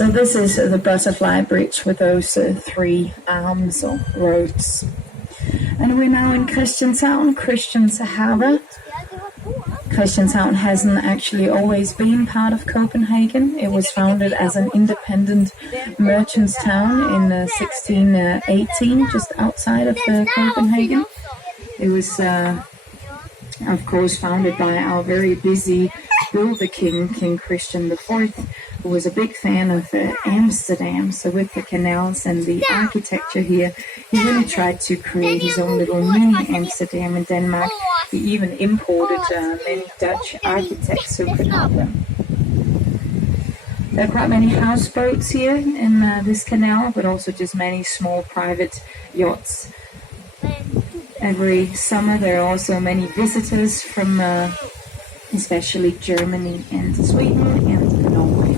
So this is the butterfly bridge with those three arms or roads. And we're now in Christianshavn, Christianshavn. Christianshavn hasn't actually always been part of Copenhagen. It was founded as an independent merchant's town in 1618, just outside of Copenhagen. It was, of course, founded by our very busy builder king, King Christian IV, who was a big fan of Amsterdam. So with the canals and the architecture here, he really tried to create his own little mini Amsterdam in Denmark. He even imported many Dutch architects who could help them. There are quite many houseboats here in this canal, but also just many small private yachts. Every summer there are also many visitors from especially Germany and Sweden and Norway.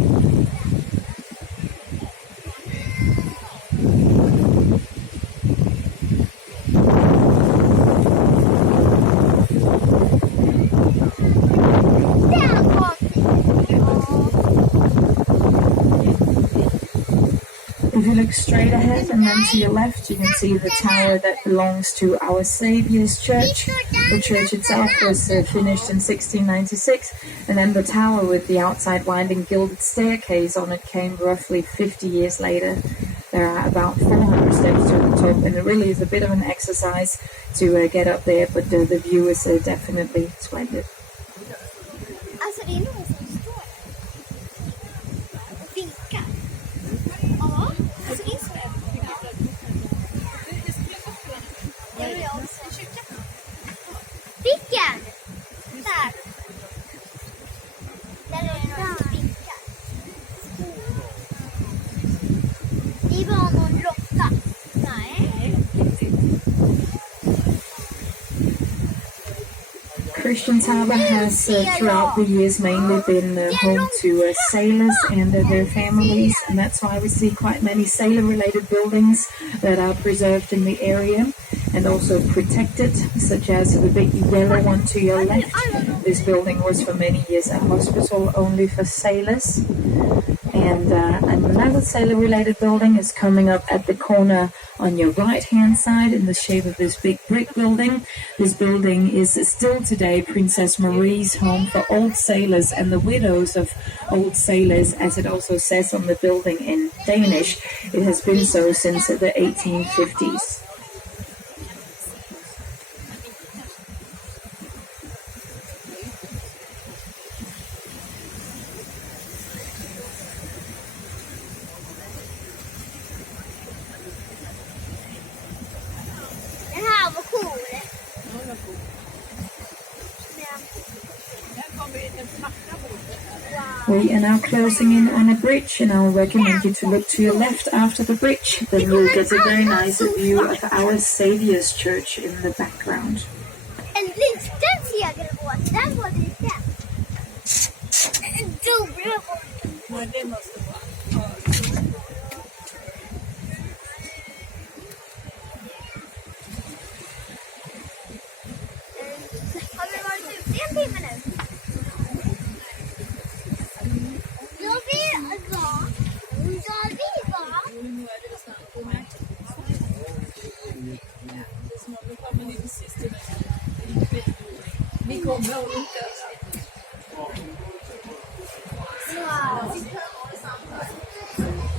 If you look straight ahead and then to your left, you can see the tower that belongs to Our Saviour's Church. The church itself was finished in 1696, and then the tower with the outside winding gilded staircase on it came roughly 50 years later. There are about 400 steps to the top, and it really is a bit of an exercise to get up there, but the view is definitely splendid. Christianshavn has throughout the years mainly been home to sailors and their families, and that's why we see quite many sailor-related buildings that are preserved in the area and also protected, such as the big yellow one to your left. This building was for many years a hospital only for sailors. And another sailor-related building is coming up at the corner on your right-hand side in the shape of this big brick building. This building is still today Princess Marie's home for old sailors and the widows of old sailors, as it also says on the building in Danish. It has been so since the 1850s. We are now closing in on a bridge, and I will recommend you to look to your left after the bridge. Then you'll get a very nice view of Our Saviour's Church in the background. En liten segelbåt, den var liten. En dubbelbåt. Ja, det måste vara. Har vi varit ute en timme nu?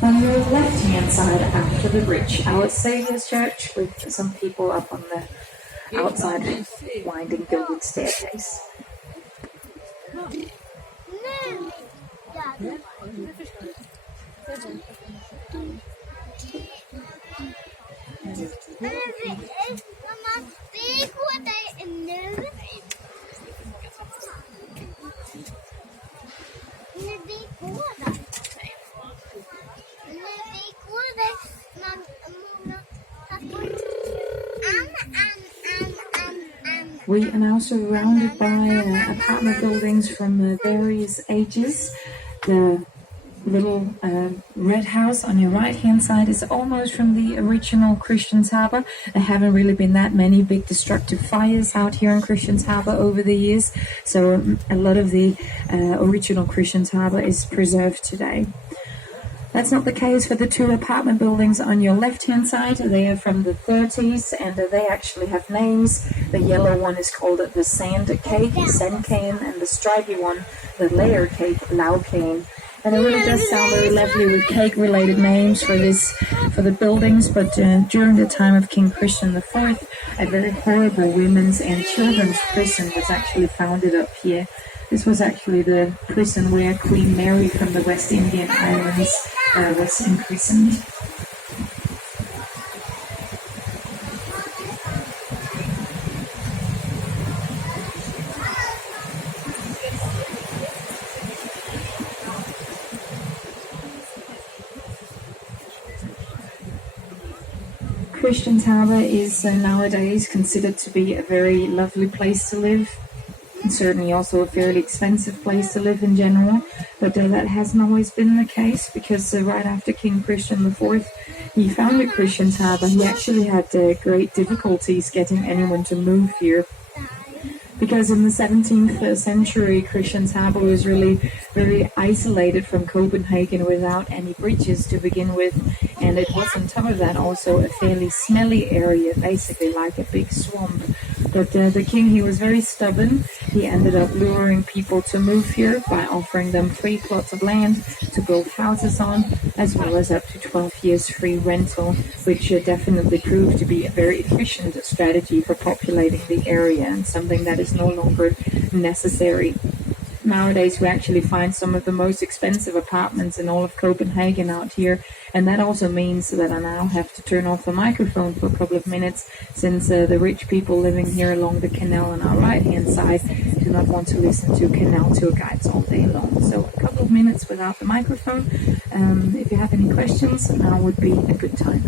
On your left-hand side after the bridge, Our Saviour's Church with some people up on the outside winding gilded staircase. We are now surrounded by apartment buildings from various ages. The little red house on your right-hand side is almost from the original Christianshavn. There haven't really been that many big destructive fires out here in Christianshavn over the years, so a lot of the original Christianshavn is preserved today. That's not the case for the two apartment buildings on your left-hand side. They are from the 30s, and they actually have names. The yellow one is called the sand cake, sandcane, and the stripy one, the layer cake, laukane. And it really does sound very lovely with cake-related names for the buildings. But during the time of King Christian IV, a very horrible women's and children's prison was actually founded up here. This was actually the prison where Queen Mary from the West Indian Islands was imprisoned. Christians Harbour is nowadays considered to be a very lovely place to live. And certainly also a fairly expensive place to live in general, but that hasn't always been the case, because right after King Christian IV, he founded Christians Harbour, he actually had great difficulties getting anyone to move here. Because in the 17th century, Christians Harbour was really very isolated from Copenhagen without any bridges to begin with. And it was on top of that also a fairly smelly area, basically like a big swamp. But the king, he was very stubborn. He ended up luring people to move here by offering them 3 plots of land to build houses on, as well as up to 12 years free rental, which definitely proved to be a very efficient strategy for populating the area, and something that is no longer necessary. Nowadays, we actually find some of the most expensive apartments in all of Copenhagen out here, and that also means that I now have to turn off the microphone for a couple of minutes, since the rich people living here along the canal on our right-hand side do not want to listen to canal tour guides all day long. So a couple of minutes without the microphone. If you have any questions, now would be a good time.